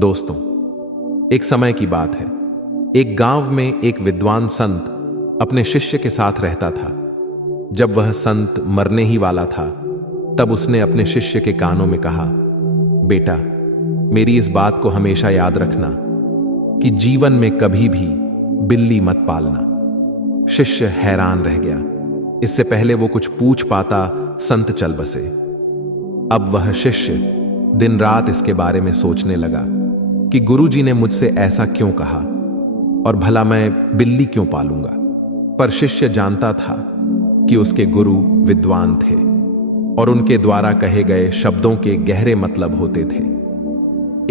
दोस्तों, एक समय की बात है। एक गांव में एक विद्वान संत अपने शिष्य के साथ रहता था। जब वह संत मरने ही वाला था, तब उसने अपने शिष्य के कानों में कहा, बेटा, मेरी इस बात को हमेशा याद रखना कि जीवन में कभी भी बिल्ली मत पालना। शिष्य हैरान रह गया। इससे पहले वो कुछ पूछ पाता, संत चल बसे। अब वह शिष्य दिन रात इसके बारे में सोचने लगा कि गुरुजी ने मुझसे ऐसा क्यों कहा और भला मैं बिल्ली क्यों पालूंगा। पर शिष्य जानता था कि उसके गुरु विद्वान थे और उनके द्वारा कहे गए शब्दों के गहरे मतलब होते थे।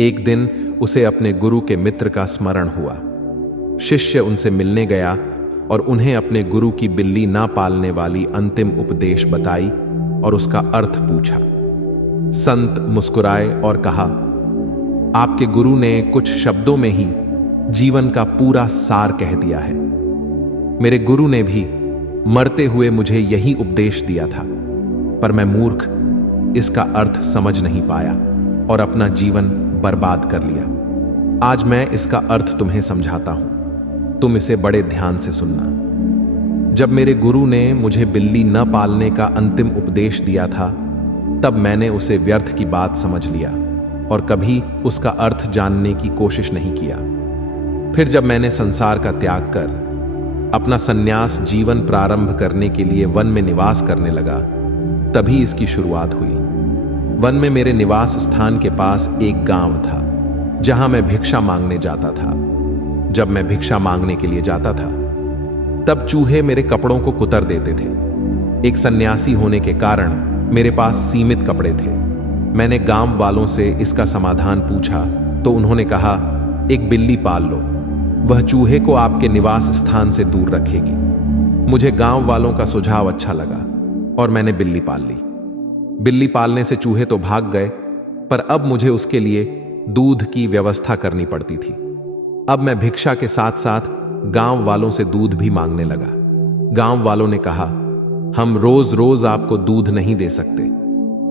एक दिन उसे अपने गुरु के मित्र का स्मरण हुआ। शिष्य उनसे मिलने गया और उन्हें अपने गुरु की बिल्ली ना पालने वाली अंतिम उपदेश बताई और उसका अर्थ पूछा। संत मुस्कुराए और कहा, आपके गुरु ने कुछ शब्दों में ही जीवन का पूरा सार कह दिया है। मेरे गुरु ने भी मरते हुए मुझे यही उपदेश दिया था, पर मैं मूर्ख इसका अर्थ समझ नहीं पाया और अपना जीवन बर्बाद कर लिया। आज मैं इसका अर्थ तुम्हें समझाता हूं, तुम इसे बड़े ध्यान से सुनना। जब मेरे गुरु ने मुझे बिल्ली न पालने का अंतिम उपदेश दिया था, तब मैंने उसे व्यर्थ की बात समझ लिया और कभी उसका अर्थ जानने की कोशिश नहीं किया। फिर जब मैंने संसार का त्याग कर अपना संन्यास जीवन प्रारंभ करने के लिए वन में निवास करने लगा, तभी इसकी शुरुआत हुई। वन में मेरे निवास स्थान के पास एक गांव था, जहां मैं भिक्षा मांगने जाता था। जब मैं भिक्षा मांगने के लिए जाता था, तब चूहे मेरे कपड़ों को कुतर देते थे। एक सन्यासी होने के कारण मेरे पास सीमित कपड़े थे। मैंने गांव वालों से इसका समाधान पूछा तो उन्होंने कहा, एक बिल्ली पाल लो, वह चूहे को आपके निवास स्थान से दूर रखेगी। मुझे गांव वालों का सुझाव अच्छा लगा और मैंने बिल्ली पाल ली। बिल्ली पालने से चूहे तो भाग गए, पर अब मुझे उसके लिए दूध की व्यवस्था करनी पड़ती थी। अब मैं भिक्षा के साथ साथ गांव वालों से दूध भी मांगने लगा। गांव वालों ने कहा, हम रोज रोज आपको दूध नहीं दे सकते,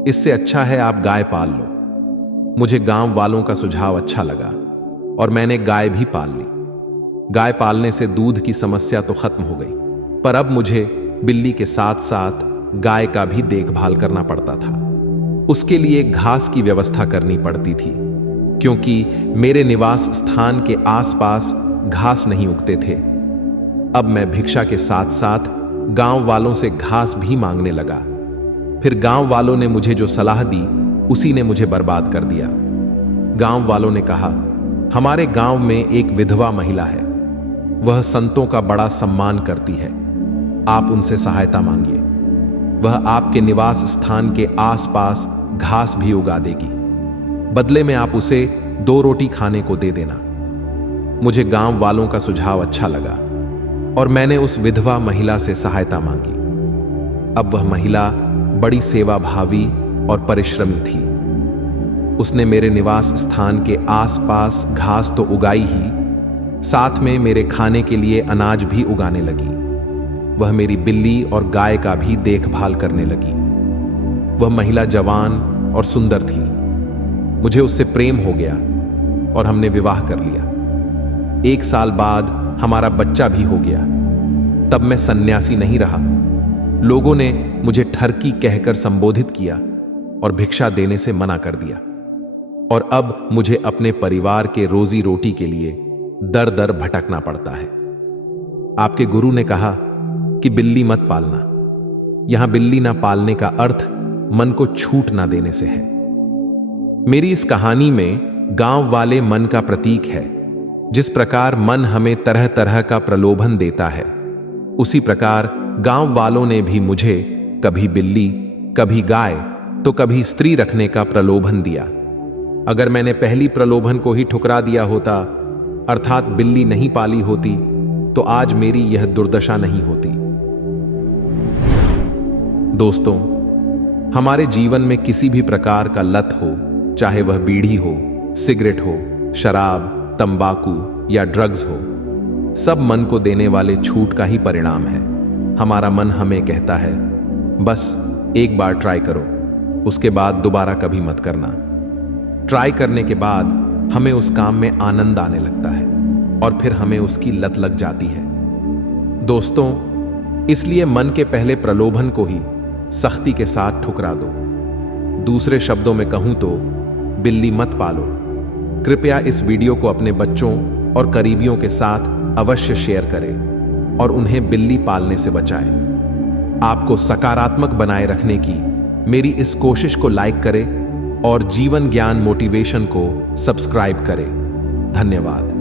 इससे अच्छा है आप गाय पाल लो। मुझे गांव वालों का सुझाव अच्छा लगा और मैंने गाय भी पाल ली। गाय पालने से दूध की समस्या तो खत्म हो गई, पर अब मुझे बिल्ली के साथ साथ गाय का भी देखभाल करना पड़ता था। उसके लिए घास की व्यवस्था करनी पड़ती थी, क्योंकि मेरे निवास स्थान के आसपास घास नहीं उगते थे। अब मैं भिक्षा के साथ साथ गांव वालों से घास भी मांगने लगा। फिर गांव वालों ने मुझे जो सलाह दी, उसी ने मुझे बर्बाद कर दिया। गांव वालों ने कहा, हमारे गांव में एक विधवा महिला है, वह संतों का बड़ा सम्मान करती है, आप उनसे सहायता मांगिए। वह आपके निवास स्थान के आसपास घास भी उगा देगी। बदले में आप उसे 2 रोटी खाने को दे देना। मुझे गांव वालों का सुझाव अच्छा लगा और मैंने उस विधवा महिला से सहायता मांगी। अब वह महिला बड़ी सेवाभावी और परिश्रमी थी। उसने मेरे निवास स्थान के आसपास घास तो उगाई ही, साथ में मेरे खाने के लिए अनाज भी उगाने लगी। वह मेरी बिल्ली और गाय का भी देखभाल करने लगी। वह महिला जवान और सुंदर थी। मुझे उससे प्रेम हो गया और हमने विवाह कर लिया। 1 साल बाद हमारा बच्चा भी हो गया। तब मैं सन्यासी नहीं रहा। लोगों ने मुझे ठरकी कहकर संबोधित किया और भिक्षा देने से मना कर दिया। और अब मुझे अपने परिवार के रोजी रोटी के लिए दर दर भटकना पड़ता है। आपके गुरु ने कहा कि बिल्ली मत पालना। यहां बिल्ली ना पालने का अर्थ मन को छूट ना देने से है। मेरी इस कहानी में गांव वाले मन का प्रतीक है। जिस प्रकार मन हमें तरह तरह का प्रलोभन देता है, उसी प्रकार गांव वालों ने भी मुझे कभी बिल्ली, कभी गाय तो कभी स्त्री रखने का प्रलोभन दिया। अगर मैंने पहली प्रलोभन को ही ठुकरा दिया होता, अर्थात बिल्ली नहीं पाली होती, तो आज मेरी यह दुर्दशा नहीं होती। दोस्तों, हमारे जीवन में किसी भी प्रकार का लत हो, चाहे वह बीड़ी हो, सिगरेट हो, शराब, तंबाकू या ड्रग्स हो, सब मन को देने वाले छूट का ही परिणाम है। हमारा मन हमें कहता है, बस एक बार ट्राई करो, उसके बाद दोबारा कभी मत करना। ट्राई करने के बाद हमें उस काम में आनंद आने लगता है और फिर हमें उसकी लत लग जाती है। दोस्तों, इसलिए मन के पहले प्रलोभन को ही सख्ती के साथ ठुकरा दो। दूसरे शब्दों में कहूं तो बिल्ली मत पालो। कृपया इस वीडियो को अपने बच्चों और करीबियों के साथ अवश्य शेयर करें और उन्हें बिल्ली पालने से बचाएं। आपको सकारात्मक बनाए रखने की मेरी इस कोशिश को लाइक करें और जीवन ज्ञान मोटिवेशन को सब्सक्राइब करें। धन्यवाद।